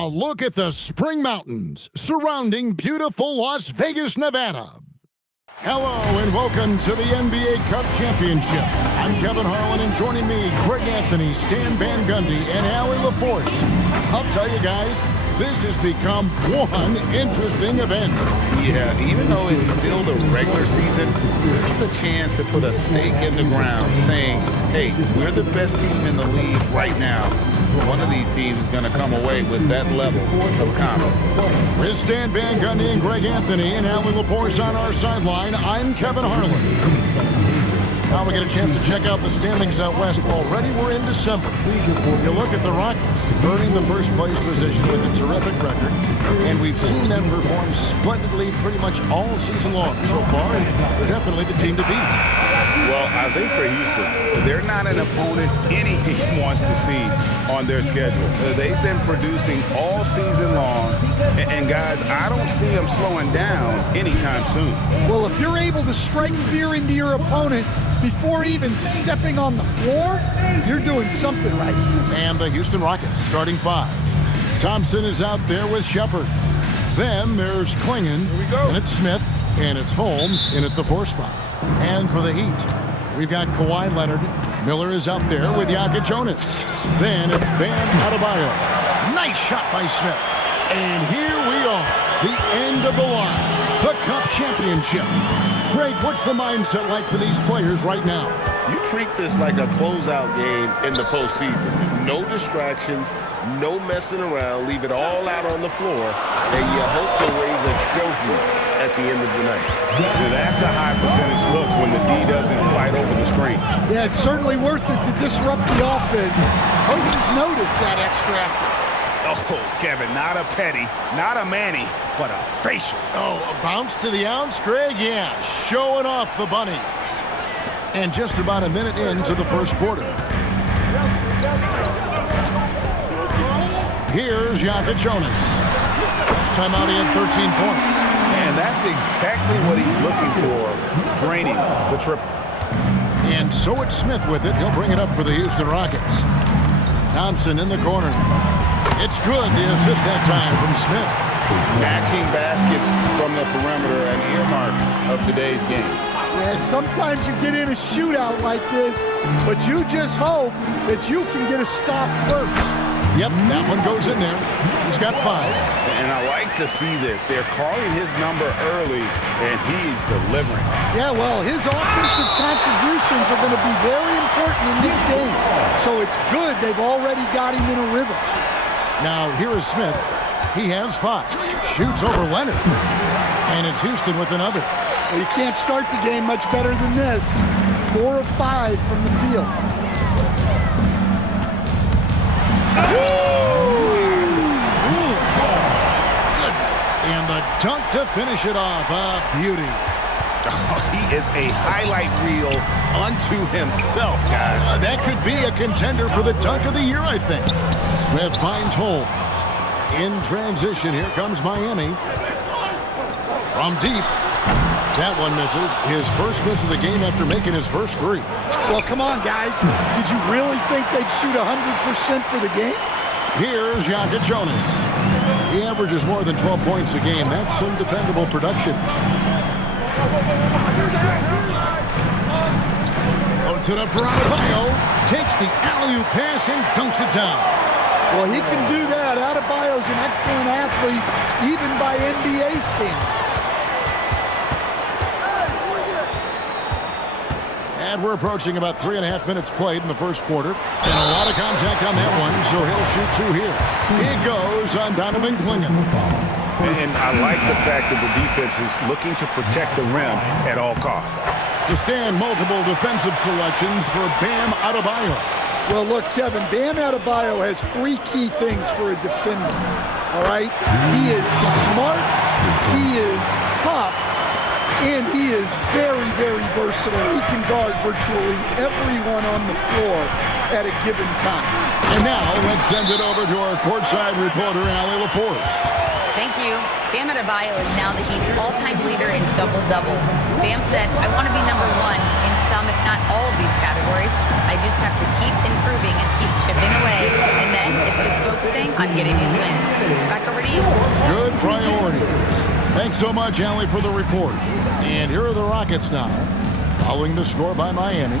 A look at the spring mountains surrounding beautiful Las Vegas, Nevada. Hello and welcome to the NBA Cup Championship. I'm Kevin Harlan, and joining me, Craig Anthony, Stan Van Gundy, and Allie LaForce. I'll tell you guys, this has become one interesting event. Yeah, even though it's still the regular season, this is a chance to put a stake in the ground saying, hey, we're the best team in the league right now. One of these teams is going to come away with that level of confidence. With Stan Van Gundy and Greg Anthony and Allie LaForce on our sideline, I'm Kevin Harlan. Now we get a chance to check out the standings out west. Already we're in December. You look at the Rockets, earning the first place position with a terrific record, and we've seen them perform splendidly pretty much all season long so far, and they're definitely the team to beat. Well, I think for Houston, they're not an opponent any team wants to see on their schedule. They've been producing all season long, and guys, I don't see them slowing down anytime soon. Well, if you're able to strike fear into your opponent before even stepping on the floor, you're doing something right. And the Houston Rockets starting five. Thompson is out there with Shepard. Then there's Klingon, and it's Smith, and it's Holmes in at the 4 spot. And for the Heat, we've got Kawhi Leonard. Miller is out there with Jonas. Then it's Bam Adebayo. Nice shot by Smith. And here we are, the end of the line, the Cup Championship. Greg, what's the mindset like for these players right now? You treat this like a closeout game in the postseason. No distractions, no messing around. Leave it all out on the floor, and you hope to raise a trophy at the end of the night. That's a high percentage look when the D doesn't fight over the screen. Yeah, it's certainly worth it to disrupt the offense. Coaches notice that extra effort. Oh, Kevin, not a petty, not a Manny, but a facial. Oh, a bounce to the ounce, Greg? Yeah, showing off the bunnies. And just about a minute into the first quarter. Here's Jonas. Last time out, he had 13 points. And that's exactly what he's looking for, draining the triple. And so it's Smith with it. He'll bring it up for the Houston Rockets. Thompson in the corner. It's good, the assist that time from Smith. Matching baskets from the perimeter, an earmark of today's game. Yeah, sometimes you get in a shootout like this, but you just hope that you can get a stop first. Yep, that one goes in there. He's got 5. And I like to see this. They're calling his number early, and he's delivering. Yeah, well, his offensive contributions are going to be very important in this game. So it's good they've already got him in a rhythm. Now, here is Smith. He has 5. Shoots over Leonard. And it's Houston with another. Well, you can't start the game much better than this. 4 of 5 from the field. And the dunk to finish it off. A beauty. Oh, he is a highlight reel unto himself, guys. That could be a contender for the dunk of the year, I think. Smith finds Holmes. In transition, here comes Miami. From deep. That one misses. His first miss of the game after making his first 3. Well, come on, guys. Did you really think they'd shoot 100% for the game? Here's Jonas. He averages more than 12 points a game. That's some dependable production. To the Adebayo, takes the alley-oop pass and dunks it down. Well, he can do that. Adebayo's an excellent athlete, even by NBA standards. And we're approaching about 3.5 minutes played in the first quarter. And a lot of contact on that one, so he'll shoot 2 here. He goes on Donovan Klingon. And I like the fact that the defense is looking to protect the rim at all costs. To stand multiple defensive selections for Bam Adebayo. Well, look, Kevin, Bam Adebayo has 3 key things for a defender, all right? He is smart, he is tough, and he is very, very versatile. He can guard virtually everyone on the floor at a given time. And now, let's send it over to our courtside reporter, Allie LaForce. Thank you. Bam Adebayo is now the Heat's all-time leader in double-doubles. Bam said, I want to be number 1 in some, if not all of these categories. I just have to keep improving and keep chipping away, and then it's just focusing on getting these wins. Back over to you. Good priority. Thanks so much, Allie, for the report. And here are the Rockets now, following the score by Miami.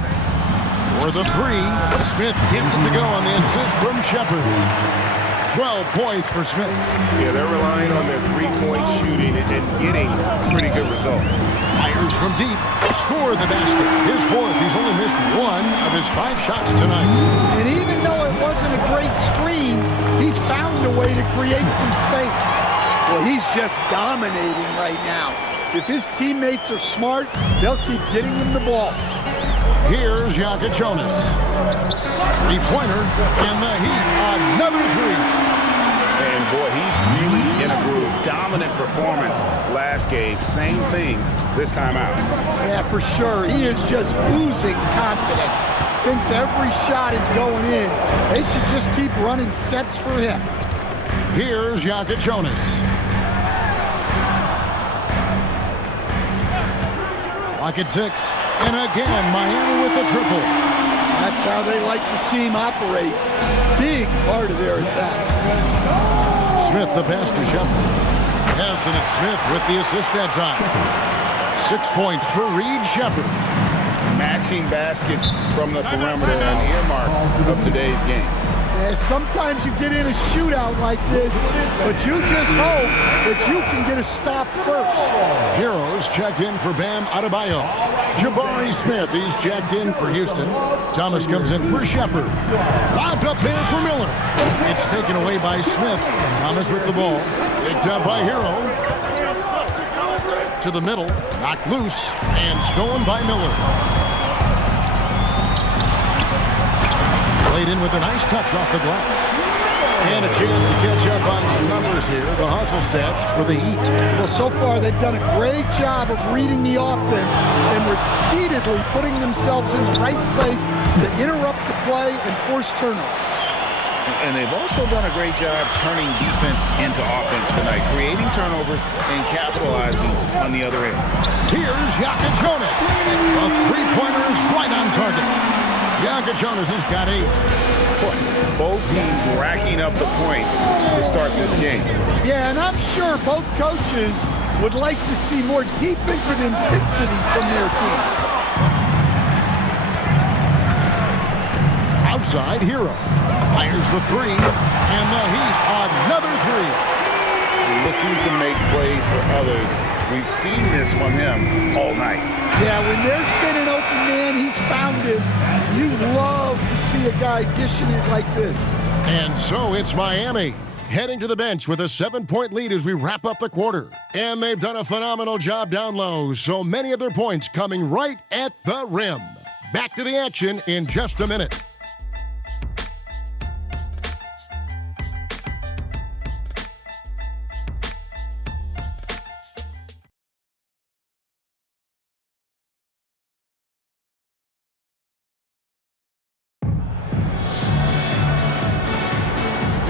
For the three, Smith gets it to go on the assist from Shepard. 12 points for Smith. Yeah, they're relying on their three-point shooting and getting pretty good results. Fires from deep, score the basket. His fourth. He's only missed one of his 5 shots tonight. And even though it wasn't a great screen, he's found a way to create some space. Well, he's just dominating right now. If his teammates are smart, they'll keep getting him the ball. Here's Jonas. Three-pointer, and the Heat, another three. And boy, he's really in a groove. Dominant performance last game. Same thing this time out. Yeah, for sure. He is just oozing confidence. Thinks every shot is going in. They should just keep running sets for him. Here's Jonas. Pocket 6. And again, Miami with the triple. That's how they like to see him operate. Big part of their attack. Smith, the pass to Shepard. Yes, and it's Smith with the assist that time. 6 points for Reed Shepard. Matching baskets from the perimeter, an earmark of today's game. Yeah, sometimes you get in a shootout like this, but you just hope that you can get a stop first. Heroes checked in for Bam Adebayo. Jabari Smith, he's checked in for Houston. Thomas comes in for Shepard. Lobbed up there for Miller. It's taken away by Smith. Thomas with the ball. Picked up by Hero. To the middle. Knocked loose. And stolen by Miller. Played in with a nice touch off the glass. And a chance to catch up on some numbers here. The hustle stats for the Heat. Well, so far they've done a great job of reading the offense and repeatedly putting themselves in the right place to interrupt the play and force turnovers. And they've also done a great job turning defense into offense tonight, creating turnovers and capitalizing on the other end. Here's Jonas. A three-pointer is right on target. Jonas has got 8. Both teams racking up the points to start this game. Yeah, and I'm sure both coaches would like to see more defensive intensity from their team. Outside, Hero fires the 3, and the Heat another 3. Looking to make plays for others. We've seen this from him all night. Yeah, when there's been an open man, he's found it. You love to see a guy dishing it like this. And so it's Miami heading to the bench with a 7-point lead as we wrap up the quarter. And they've done a phenomenal job down low, so many of their points coming right at the rim. Back to the action in just a minute.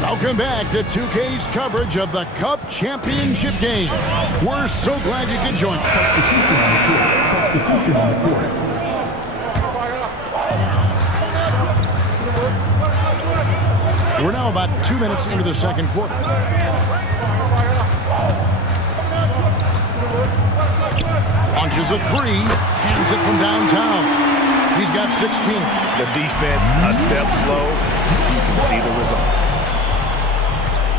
Welcome back to 2K's coverage of the Cup Championship game. We're so glad you could join us. Substitution on the court. We're now about 2 minutes into the second quarter. Launches a 3, hands it from downtown. He's got 16. The defense a step slow. You can see the result.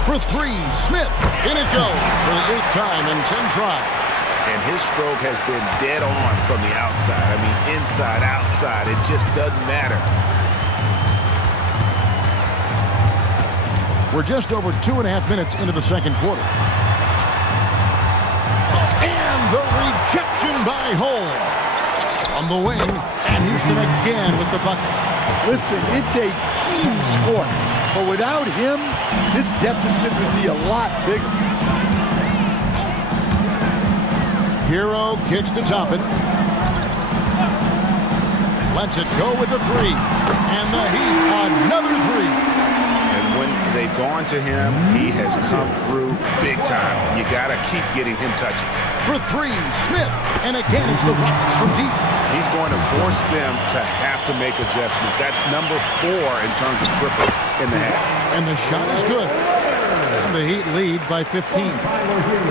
For 3, Smith. In it goes for the 8th time in 10 tries. And his stroke has been dead on from the outside. I mean, inside, outside, it just doesn't matter. We're just over 2.5 minutes into the second quarter. And the rejection by Holmes. On the wing, and Houston again with the bucket. Listen, it's a team sport, but without him, this deficit would be a lot bigger. Hero kicks to top it. Lets it go with a 3. And the Heat, another 3. And when they've gone to him, he has come through big time. You got to keep getting him touches. For 3, Smith. And again, it's the Rockets from deep. He's going to force them to have to make adjustments. That's number 4 in terms of triples in the half. And the shot is good. And the Heat lead by 15.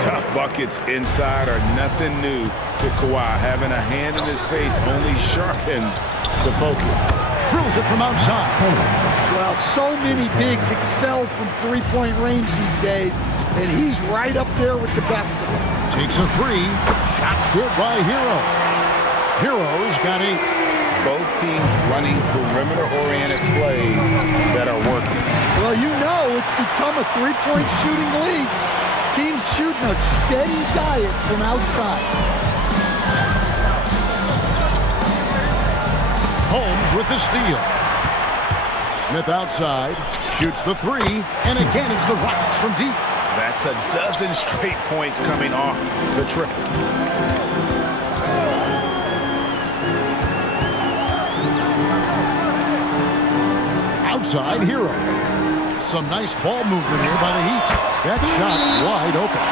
Tough buckets inside are nothing new to Kawhi. Having a hand in his face only sharpens the focus. Drills it from outside. Well, so many bigs excel from three-point range these days, and he's right up there with the best of them. Takes a three. Shot's good by Hero. Hero's got 8. Both teams running perimeter-oriented plays that are working. Well, you know it's become a three-point shooting league. Teams shooting a steady diet from outside. Holmes with the steal. Smith outside. Shoots the 3. And again, it's the Rockets from deep. That's a dozen straight points coming off the triple. Outside Hero. Some nice ball movement here by the Heat. That shot wide open.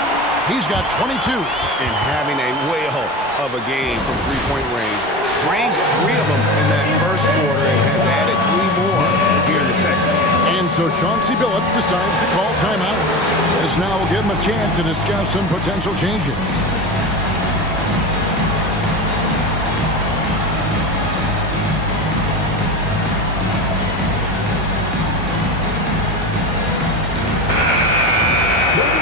He's got 22. And having a whale of a game from three-point range. Drained 3 of them in that first quarter and has added 3 more here in the second. And so Chauncey Billups decides to call timeout. As now will give him a chance to discuss some potential changes.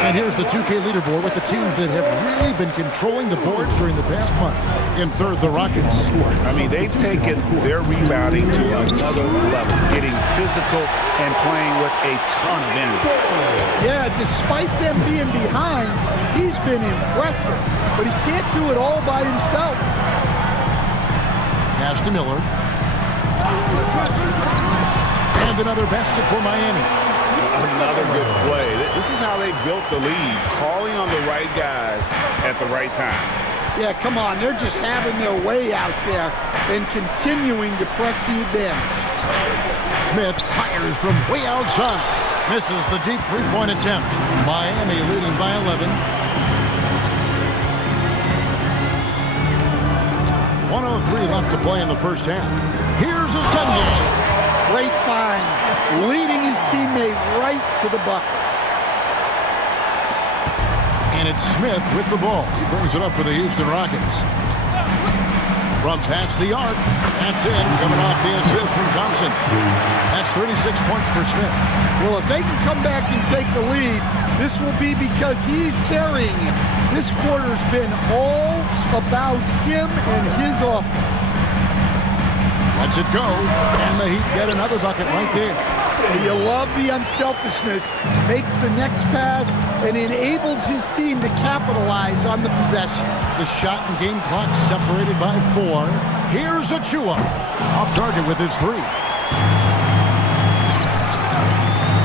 And here's the 2K leaderboard with the teams that have really been controlling the boards during the past month. In third, the Rockets. I mean, they've taken their rebounding to another level, getting physical and playing with a ton of energy. Yeah, despite them being behind, he's been impressive, but he can't do it all by himself. Pass to Miller. And another basket for Miami. Another good play. This is how they built the lead, calling on the right guys at the right time. Yeah, come on. They're just having their way out there and continuing to press the advantage. Smith fires from way outside. Misses the deep three-point attempt. Miami leading by 11. 1:03 left to play in the first half. Here's a Sunday. Great find, leading his teammate right to the bucket. And it's Smith with the ball. He brings it up for the Houston Rockets. From past the arc, that's in, coming off the assist from Thompson. That's 36 points for Smith. Well, if they can come back and take the lead, this will be because he's carrying it. This quarter's been all about him and his offense. Lets it go, and the Heat get another bucket right there. You love the unselfishness, makes the next pass, and enables his team to capitalize on the possession. The shot and game clock separated by 4. Here's Achua, off target with his 3.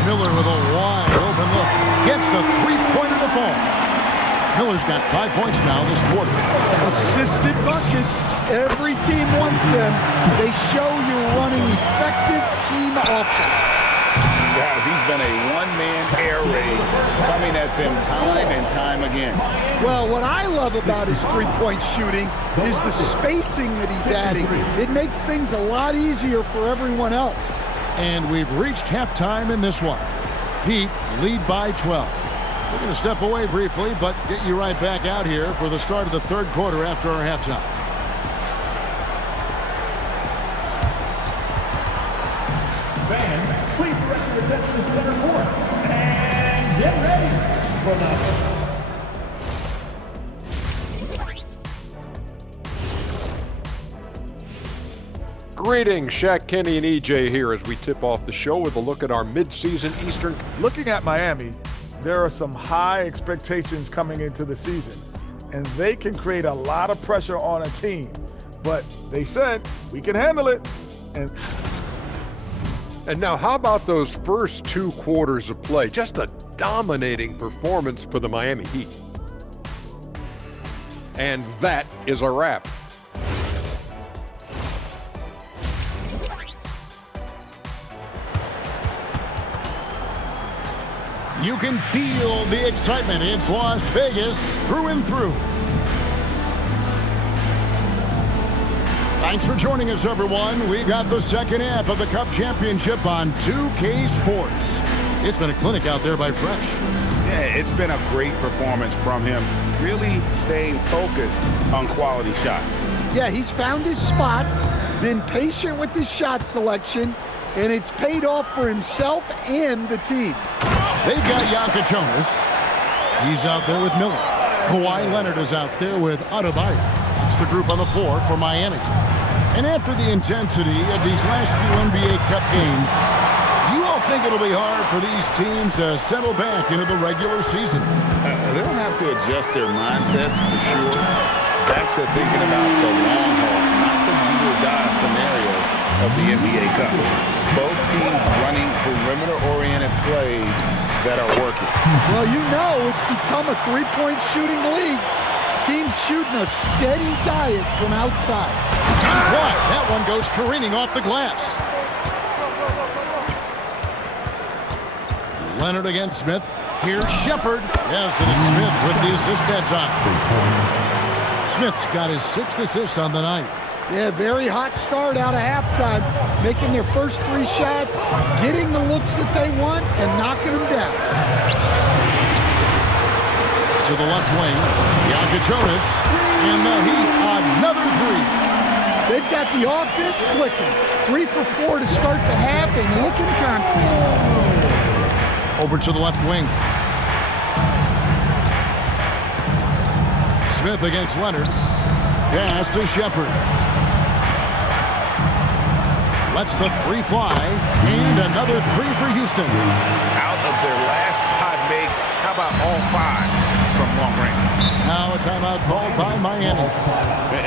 Miller with a wide open look, gets the three-pointer to fall. Miller's got 5 points now this quarter. Assisted buckets. Every team wants them. They show you're running effective team offense. Guys, he's been a one-man air raid coming at them time and time again. Well, what I love about his three-point shooting is the spacing that he's adding. It makes things a lot easier for everyone else. And we've reached halftime in this one. Heat lead by 12. We're going to step away briefly, but get you right back out here for the start of the third quarter after our halftime. Fans, please direct your attention to center court and get ready for the Greetings, Shaq, Kenny, and EJ here as we tip off the show with a look at our mid-season Eastern. Looking at Miami, there are some high expectations coming into the season, and they can create a lot of pressure on a team. But they said, we can handle it. And now, how about those first 2 quarters of play? Just a dominating performance for the Miami Heat. And that is a wrap. You can feel the excitement. It's Las Vegas through and through. Thanks for joining us, everyone. We got the second half of the Cup Championship on 2K Sports. It's been a clinic out there by Fresh. Yeah, it's been a great performance from him, really staying focused on quality shots. Yeah, he's found his spots, been patient with his shot selection, and it's paid off for himself and the team. They've got Jonas. He's out there with Miller. Kawhi Leonard is out there with Adebayo. It's the group on the floor for Miami. And after the intensity of these last few NBA Cup games, do you all think it'll be hard for these teams to settle back into the regular season? They'll have to adjust their mindsets for sure. Back to thinking about the long haul, not the do-or-die scenario of the NBA Cup. Both teams running perimeter-oriented plays that are working. Well, you know it's become a three-point shooting league. Teams shooting a steady diet from outside. And what? That one goes careening off the glass. Leonard against Smith. Here's Shepherd. Yes, and it's Smith with the assist that time. Smith's got his 6th assist on the night. Yeah, very hot start out of halftime, making their first 3 shots, getting the looks that they want, and knocking them down. To the left wing, Jonas, and the Heat, another 3. They've got the offense clicking. 3 for 4 to start the half and looking confident. Over to the left wing. Smith against Leonard. Pass to Shepherd. Lets the 3 fly, and another 3 for Houston. Out of their last 5 makes, how about all 5 from long range? Now a timeout called by Miami.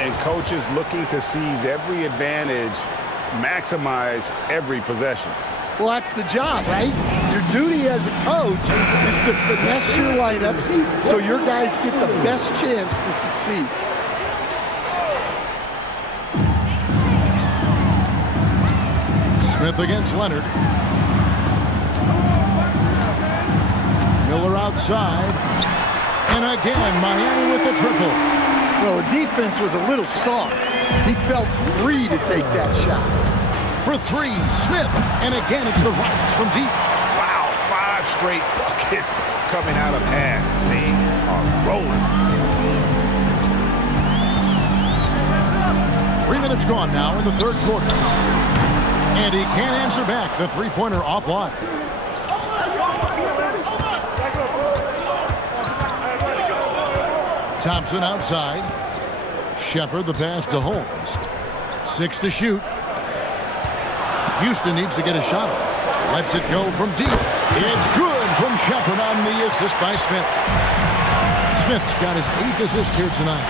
And coaches looking to seize every advantage, maximize every possession. Well, that's the job, right? Your duty as a coach is to finesse your lineups so your guys get the best chance to succeed. Smith against Leonard. Miller outside. And again, Miami with the triple. Well, the defense was a little soft. He felt free to take that shot. For 3, Smith. And again, it's the Rockets from deep. Wow, 5 straight buckets coming out of half. They are rolling. 3 minutes gone now in the 3rd quarter. And he can't answer back. The 3-pointer offline. Thompson outside. Shepherd the pass to Holmes. 6 to shoot. Houston needs to get a shot off. Lets it go from deep. It's good from Shepherd on the assist by Smith. Smith's got his 8th assist here tonight.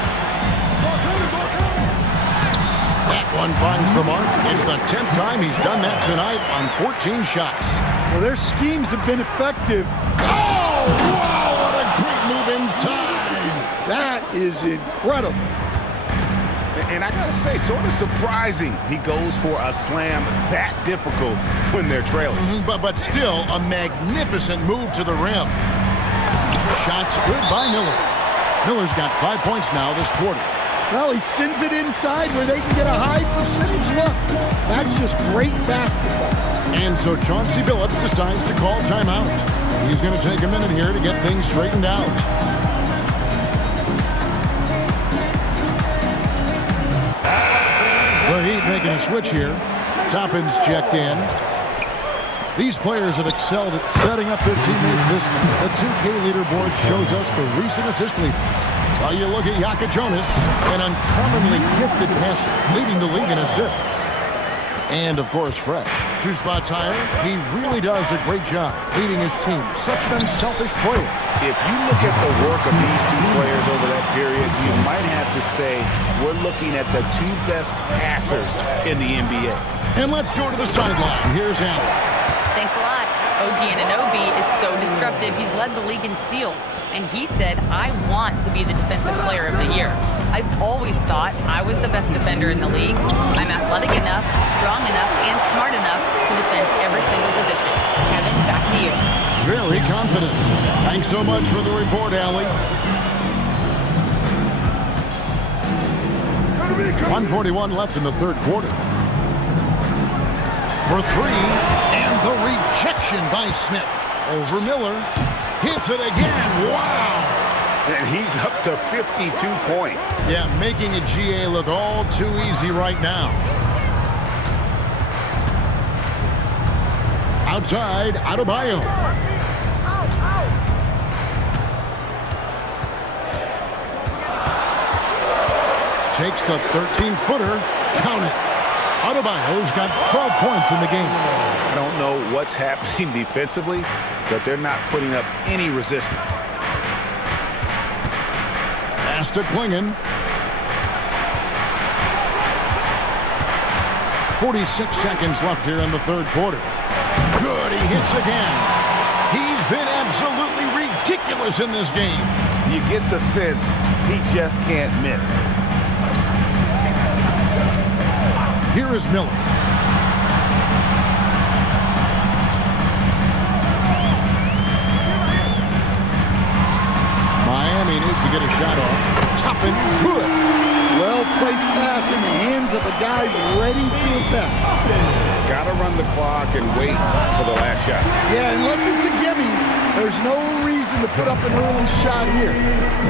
That one finds the mark. It's the 10th time he's done that tonight on 14 shots. Well, their schemes have been effective. Oh, wow, what a great move inside. That is incredible. And I gotta say, sort of surprising he goes for a slam that difficult when they're trailing. But still a magnificent move to the rim. Shots good by Miller. Miller's got 5 points now this quarter. Well, he sends it inside where they can get a high percentage look. That's just great basketball. And so Chauncey Billups decides to call timeout. He's going to take a minute here to get things straightened out. The Heat making a switch here. Toppin's checked in. These players have excelled at setting up their teammates this night. The 2K leaderboard shows us the recent assist leaders. While you look at Jonas, an uncommonly gifted passer, leading the league in assists. And, of course, Fresh. 2 spots higher, he really does a great job leading his team. Such an unselfish player. If you look at the work of these 2 players over that period, you might have to say we're looking at the 2 best passers in the NBA. And let's go to the sideline. Here's Allen. Thanks a lot. OG Anunoby is so disruptive. He's led the league in steals. And he said, I want to be the defensive player of the year. I've always thought I was the best defender in the league. I'm athletic enough, strong enough, and smart enough to defend every single position. Kevin, back to you. Very confident. Thanks so much for the report, Allie. 1:41 left in the 3rd quarter. For 3, and the rejection by Smith. Over Miller. Hits it again. Wow. And he's up to 52 points. Yeah, making a GA look all too easy right now. Outside, Adebayo. Takes the 13-footer. Count it. Adebayo's got 12 points in the game. I don't know what's happening defensively, but they're not putting up any resistance. Pass to Klingon. 46 seconds left here in the third quarter. Good, he hits again. He's been absolutely ridiculous in this game. You get the sense he just can't miss. Here is Miller. Miami needs to get a shot off. Toppin, good. Well-placed pass in the hands of a guy ready to attack. Got to run the clock and wait for the last shot. Yeah, unless it's a gimme, there's no reason to put up an early shot here.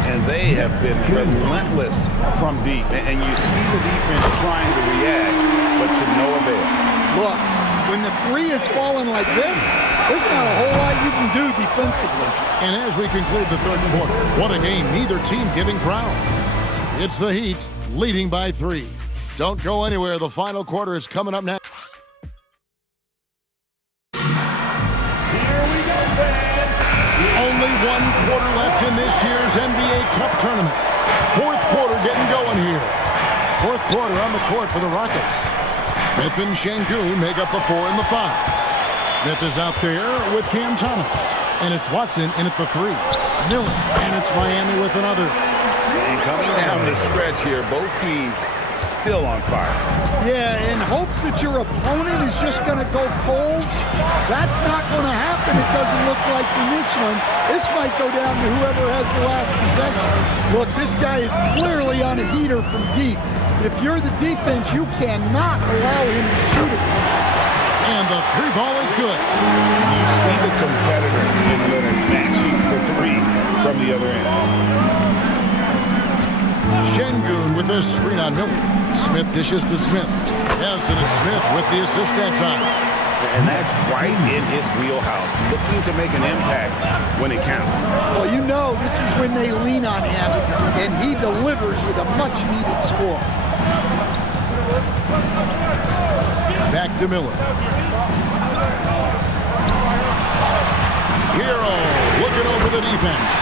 And they have been relentless from deep. And you see the defense trying to react, but to no avail. Look, when the three is falling like this, there's not a whole lot you can do defensively. And as we conclude the third quarter, what a game, neither team giving ground. It's the Heat leading by 3. Don't go anywhere. The final quarter is coming up next. Only one quarter left in this year's NBA Cup tournament. Fourth quarter getting going here. Fourth quarter on the court for the Rockets. Smith and Şengün make up the 4 and the 5. Smith is out there with Cam Thomas. And it's Watson in at the 3. Miller. And it's Miami with another. And coming down the stretch here, both teams still on fire. Yeah, in hopes that your opponent is just going to go cold, that's not going to happen, it doesn't look like in this one. This might go down to whoever has the last possession. Look, this guy is clearly on a heater from deep. If you're the defense, you cannot allow him to shoot it. And the 3 ball is good. You see the competitor in Leonard matching the 3 from the other end. Şengün with a screen on Miller. Smith dishes to Smith. Yes, and it's Smith with the assist that time. And that's right in his wheelhouse, looking to make an impact when it counts. Well, you know this is when they lean on him, and he delivers with a much-needed score. Back to Miller. Hero looking over the defense.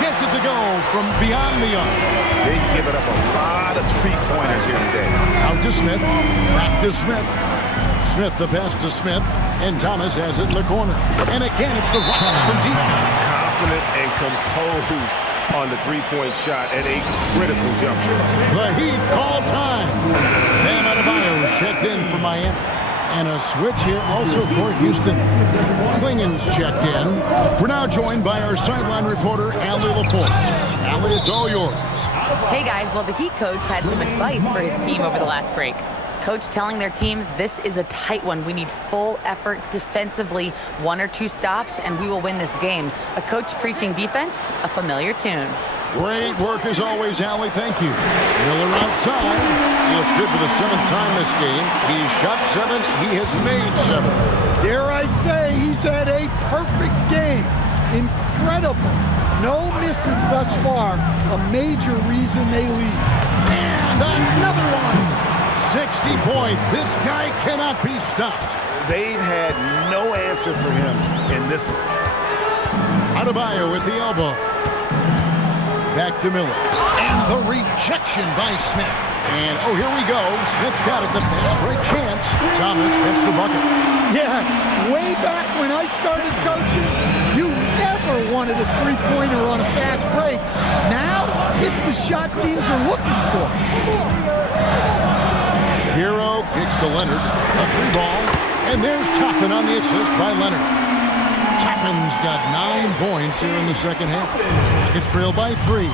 Gets it to go from beyond the arc. They've given up a lot of 3-pointers here today. Out to Smith. Back to Smith. Smith the pass to Smith. And Thomas has it in the corner. And again, it's the Rockets from deep. Confident and composed on the 3-point shot at a critical juncture. The Heat call time. Bam Adebayo checked in for Miami. And a switch here also for Houston. Klingon's checked in. We're now joined by our sideline reporter, Allie LaForce. Allie, it's all yours. Hey guys, well the Heat coach had some advice for his team over the last break. Coach telling their team, this is a tight one. We need full effort defensively, 1 or 2 stops, and we will win this game. A coach preaching defense, a familiar tune. Great work as always, Allie. Thank you. Miller outside. It's good for the 7th time this game. He's shot 7. He has made 7. Dare I say he's had a perfect game. Incredible. No misses thus far. A major reason they lead. And another one. 60 points. This guy cannot be stopped. They've had no answer for him in this one. Adebayo with the elbow. Back to Miller. And the rejection by Smith. And, oh, here we go. Smith's got it. The fast break chance. Thomas gets the bucket. Yeah, way back when I started coaching, you never wanted a 3-pointer on a fast break. Now, it's the shot teams are looking for. Hero kicks to Leonard. A 3 ball. And there's Toppin on the assist by Leonard. Toppin's got 9 points here in the second half. It's trailed by 3.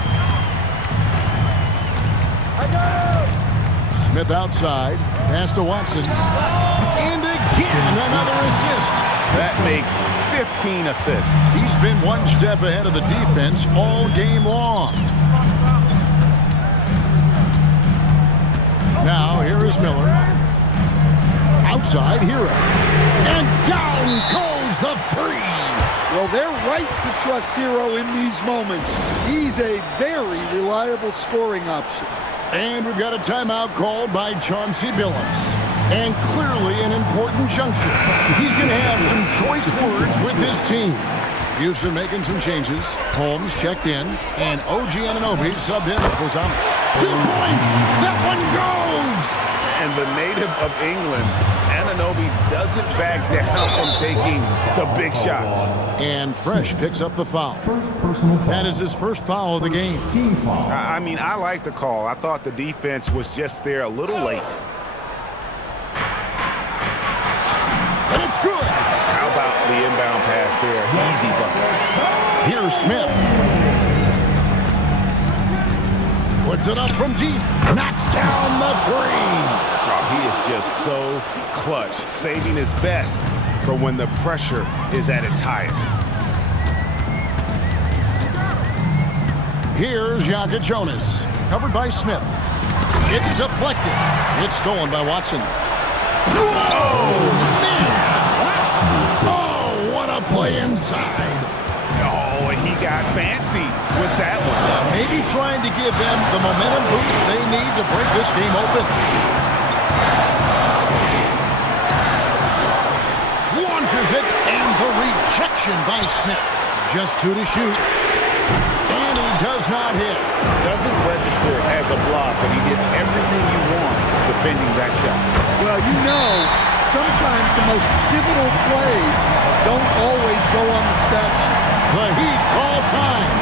Smith outside. Pass to Watson. And again, another assist. That makes 15 assists. He's been one step ahead of the defense all game long. Now, here is Miller. Outside, Hero. And down goes the three. Well, they're right to trust Hero in these moments. He's a very reliable scoring option. And we've got a timeout called by Chauncey Billups. And clearly an important juncture. He's going to have some choice words with his team. Houston making some changes. Holmes checked in. And OG Anunoby subbed in for Thomas. 2 points. That one goes. And the native of England, Anunoby doesn't back down from taking the big shots. And Fresh picks up the foul. That is his first foul of the game. I mean, I like the call. I thought the defense was just there a little late. And it's good. How about the inbound pass there? Easy bucket. Here's Smith. Puts it up from deep. Knocks down the three. Oh, he is just so clutch, saving his best for when the pressure is at its highest. Here's Jokic Jonas. Covered by Smith. It's deflected. It's stolen by Watson. Oh, man! Oh, what a play inside. Oh, and he got fancy with that one. Maybe trying to give them the momentum boost they need to break this game open. Launches it, and the rejection by Smith. Just 2 to shoot. And he does not hit. Doesn't register as a block, but he did everything you want defending that shot. Well, you know, sometimes the most pivotal plays don't always go on the stat sheet. The Heat call time.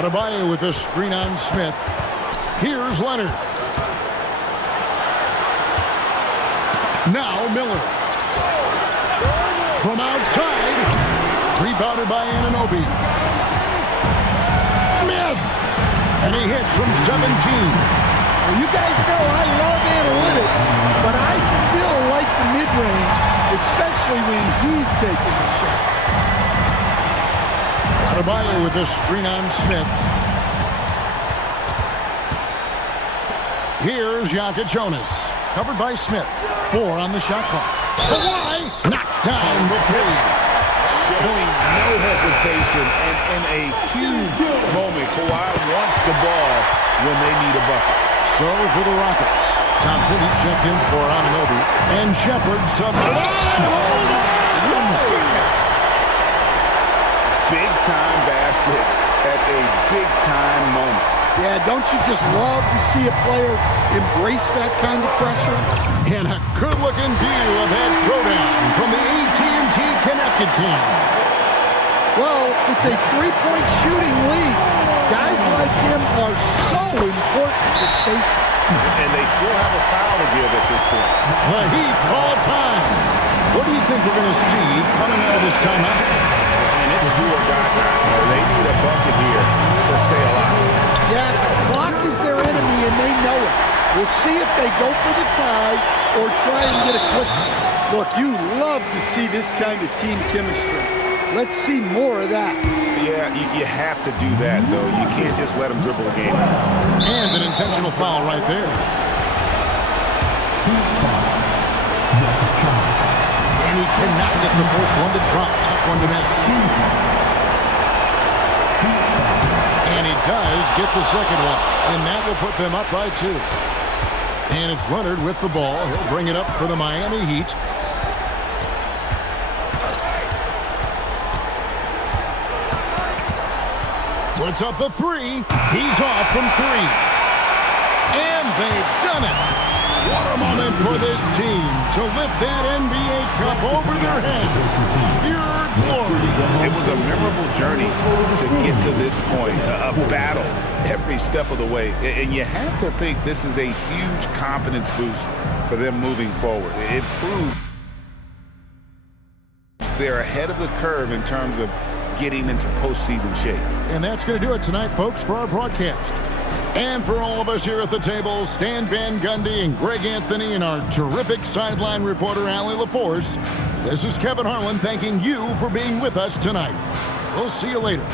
Adebayo with a screen on Smith. Here's Leonard. Now Miller. From outside. Rebounded by Anunoby. Smith. And he hits from 17. Well, you guys know I love analytics, but I still like the mid-range, especially when he's taking the shot. Adebayo with a screen on Smith. Here's Jokic Jonas. Covered by Smith. 4 on the shot clock. Kawhi knocks down the three. Showing no hesitation, and in a huge moment, Kawhi wants the ball when they need a bucket. So for the Rockets, Thompson, he's checked in for Anunoby. And Shepard subbed. Hold on! Big-time basket at a big-time moment. Yeah, don't you just love to see a player embrace that kind of pressure? And a good-looking view of that throwdown from the AT&T Connected Cam. Well, it's a three-point shooting lead. Guys like him are so important for Stacey. And they still have a foul to give at this point. The Heat call time. What do you think we're going to see coming out of this timeout? And it's do-or-die time. They need a bucket here to stay alive. Yeah, the clock is their enemy, and they know it. We'll see if they go for the tie or try and get a quick one. Look, you love to see this kind of team chemistry. Let's see more of that. Yeah, you have to do that, though. You can't just let them dribble a game out. And an intentional foul right there. And he cannot get the first one to drop. Tough one to miss. And he does get the second one. And that will put them up by 2. And it's Leonard with the ball. He'll bring it up for the Miami Heat. Puts up the three. He's off from 3. And they've done it. What a moment for this team to lift that NBA Cup over their heads. Pure glory. It was a memorable journey to get to this point, a battle every step of the way. And you have to think this is a huge confidence boost for them moving forward. It proved they're ahead of the curve in terms of getting into postseason shape. And that's going to do it tonight, folks, for our broadcast. And for all of us here at the table, Stan Van Gundy and Greg Anthony and our terrific sideline reporter, Allie LaForce, this is Kevin Harlan thanking you for being with us tonight. We'll see you later.